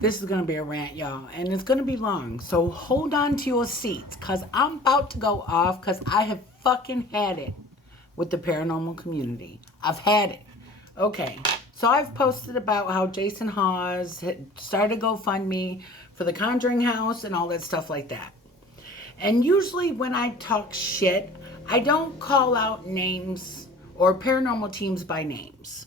This is going to be a rant, y'all, and it's going to be long. So hold on to your seats because I'm about to go off because I have fucking had it with the paranormal community. I've had it. Okay, so I've posted about how Jason Hawes had started GoFundMe for the Conjuring House and all that stuff like that. And usually when I talk shit, I don't call out names or paranormal teams by names.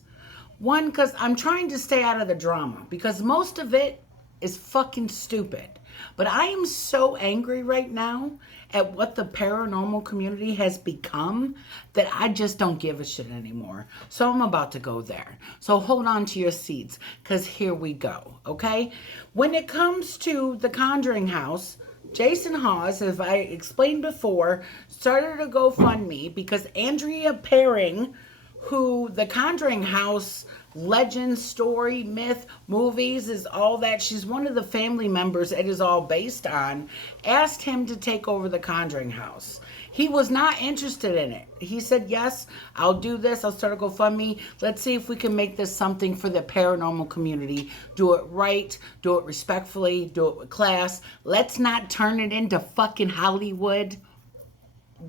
One, because I'm trying to stay out of the drama because most of it is fucking stupid. But I am so angry right now at what the paranormal community has become that I just don't give a shit anymore. So I'm about to go there. So hold on to your seats because here we go, okay? When it comes to the Conjuring House, Jason Hawes, as I explained before, started a GoFundMe because Andrea Perring, who the Conjuring House legend, story, myth, movies is all that. She's one of the family members it is all based on, asked him to take over the Conjuring House. He was not interested in it. He said, yes, I'll do this. I'll start a GoFundMe. Let's see if we can make this something for the paranormal community. Do it right. Do it respectfully. Do it with class. Let's not turn it into fucking Hollywood.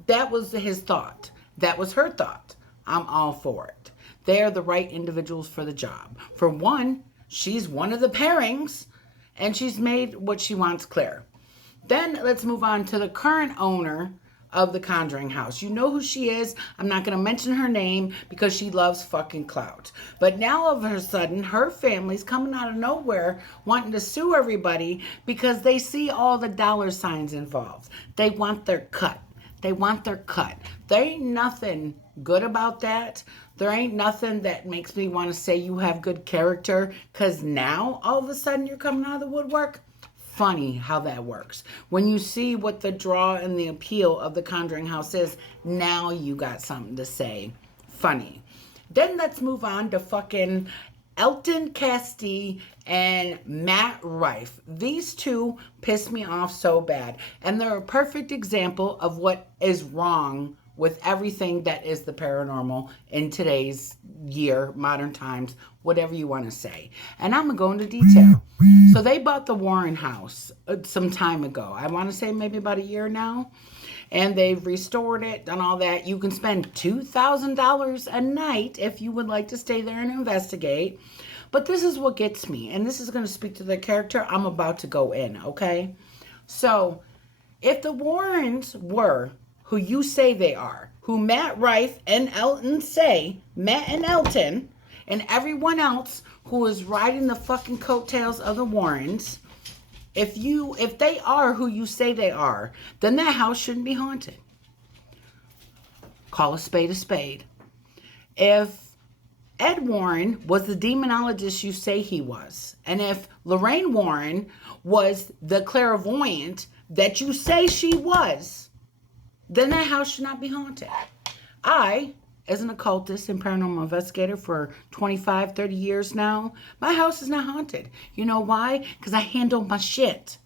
That was his thought. That was her thought. I'm all for it. They are the right individuals for the job. For one, she's one of the pairings, and she's made what she wants clear. Then let's move on to the current owner of the Conjuring House. You know who she is. I'm not going to mention her name because she loves fucking clout. But now all of a sudden, her family's coming out of nowhere wanting to sue everybody because they see all the dollar signs involved. They want their cut. They want their cut. There ain't nothing good about that. There ain't nothing that makes me want to say you have good character because now all of a sudden you're coming out of the woodwork. Funny how that works. When you see what the draw and the appeal of the Conjuring House is, now you got something to say. Funny. Then let's move on to fucking Elton Castee and Matt Rife. These two piss me off so bad. And they're a perfect example of what is wrong with everything that is the paranormal in today's year, modern times, whatever you want to say. And I'm going to go into detail. So they bought the Warren house some time ago. I want to say maybe about a year now. And they've restored it, done all that. You can spend $2,000 a night if you would like to stay there and investigate. But this is what gets me. And this is going to speak to the character I'm about to go in, okay? So if the Warrens were who you say they are, who Matt Rife and Elton say, Matt and Elton, and everyone else who is riding the fucking coattails of the Warrens, if they are who you say they are, then that house shouldn't be haunted. Call a spade a spade. If Ed Warren was the demonologist you say he was, and if Lorraine Warren was the clairvoyant that you say she was, then that house should not be haunted. I, as an occultist and paranormal investigator for 25, 30 years now, my house is not haunted. You know why? Because I handle my shit.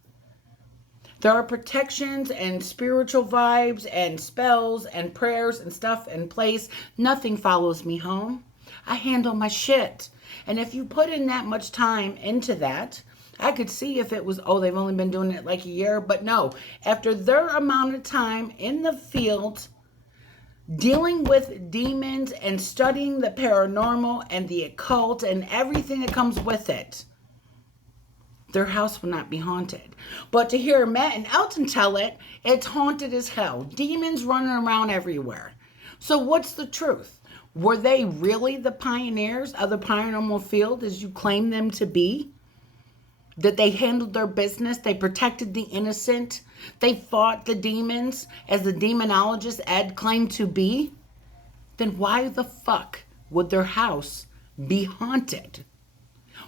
There are protections and spiritual vibes and spells and prayers and stuff in place. Nothing follows me home. I handle my shit. And if you put in that much time into that, I could see if it was, they've only been doing it like a year. But no, after their amount of time in the field, dealing with demons and studying the paranormal and the occult and everything that comes with it, their house will not be haunted. But to hear Matt and Elton tell it, it's haunted as hell. Demons running around everywhere. So what's the truth? Were they really the pioneers of the paranormal field as you claim them to be? That they handled their business, they protected the innocent, they fought the demons as the demonologist Ed claimed to be? Then why the fuck would their house be haunted?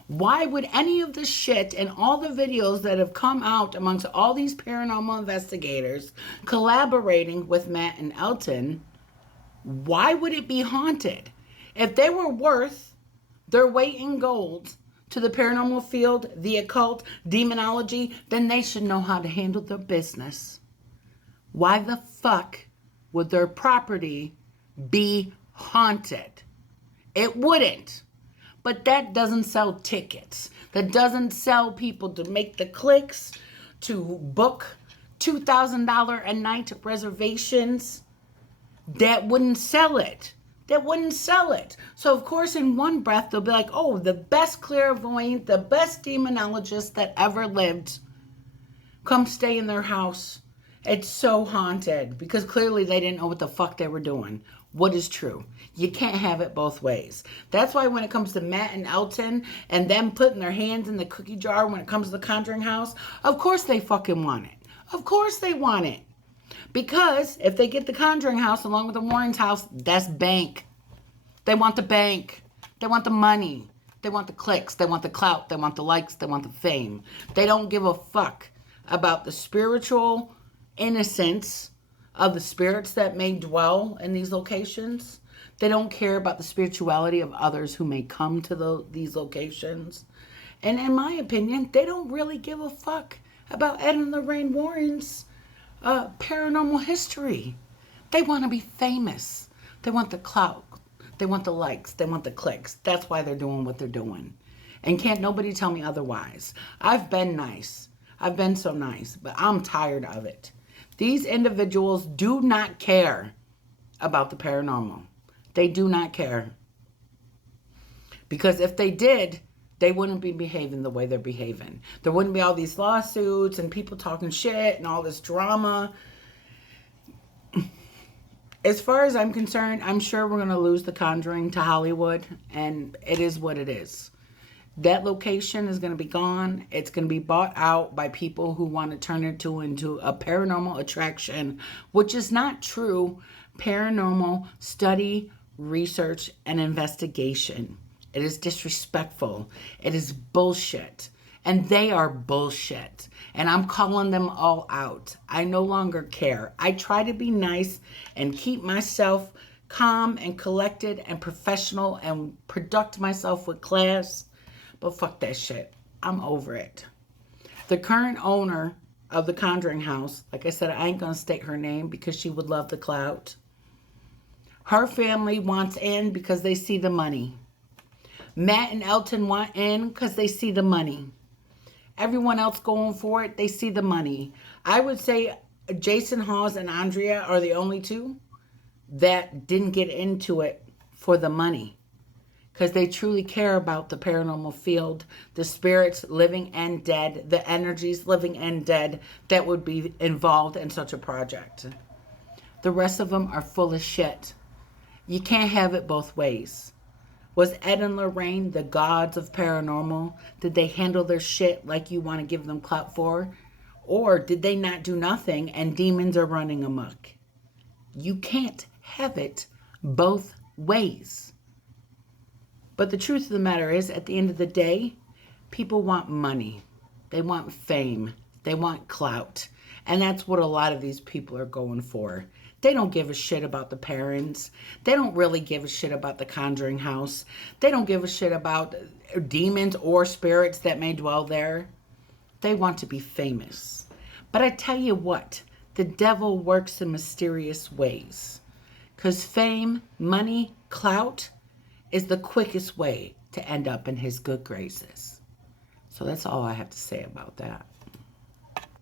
Why would any of the shit and all the videos that have come out amongst all these paranormal investigators collaborating with Matt and Elton, why would it be haunted? If they were worth their weight in gold to the paranormal field, the occult, demonology, then they should know how to handle their business. Why the fuck would their property be haunted? It wouldn't. But that doesn't sell tickets. That doesn't sell people to make the clicks, to book $2,000 a night reservations. That wouldn't sell it. That wouldn't sell it. So, of course, in one breath, they'll be like, oh, the best clairvoyant, the best demonologist that ever lived, come stay in their house. It's so haunted, because clearly they didn't know what the fuck they were doing. What is true? You can't have it both ways. That's why when it comes to Matt and Elton and them putting their hands in the cookie jar when it comes to the Conjuring house, of course they fucking want it. Of course they want it. Because if they get the Conjuring house along with the Warren's house, that's bank. They want the bank. They want the money. They want the clicks. They want the clout. They want the likes. They want the fame. They don't give a fuck about the spiritual innocence of the spirits that may dwell in these locations. They don't care about the spirituality of others who may come to these locations. And in my opinion, they don't really give a fuck about Ed and Lorraine Warren's paranormal history. They want to be famous. They want the clout. They want the likes. They want the clicks. That's why they're doing what they're doing. And can't nobody tell me otherwise. I've been nice. I've been so nice, but I'm tired of it. These individuals do not care about the paranormal. They do not care. Because if they did, they wouldn't be behaving the way they're behaving. There wouldn't be all these lawsuits and people talking shit and all this drama. As far as I'm concerned, I'm sure we're going to lose The Conjuring to Hollywood, and it is what it is. That location is going to be gone. It's going to be bought out by people who want to turn it into a paranormal attraction, which is not true paranormal study, research, and investigation. It is disrespectful. It is bullshit. And they are bullshit. And I'm calling them all out. I no longer care. I try to be nice and keep myself calm and collected and professional and conduct myself with class. But fuck that shit. I'm over it. The current owner of the Conjuring house, like I said, I ain't going to state her name because she would love the clout. Her family wants in because they see the money. Matt and Elton want in because they see the money. Everyone else going for it, they see the money. I would say Jason Hawes and Andrea are the only two that didn't get into it for the money. Because they truly care about the paranormal field, the spirits living and dead, the energies living and dead that would be involved in such a project. The rest of them are full of shit. You can't have it both ways. Was Ed and Lorraine the gods of paranormal? Did they handle their shit like you want to give them clout for? Or did they not do nothing and demons are running amok? You can't have it both ways. But the truth of the matter is, at the end of the day, people want money. They want fame. They want clout. And that's what a lot of these people are going for. They don't give a shit about the parents. They don't really give a shit about the Conjuring house. They don't give a shit about demons or spirits that may dwell there. They want to be famous. But I tell you what, the devil works in mysterious ways. Because fame, money, clout is the quickest way to end up in his good graces. So that's all I have to say about that.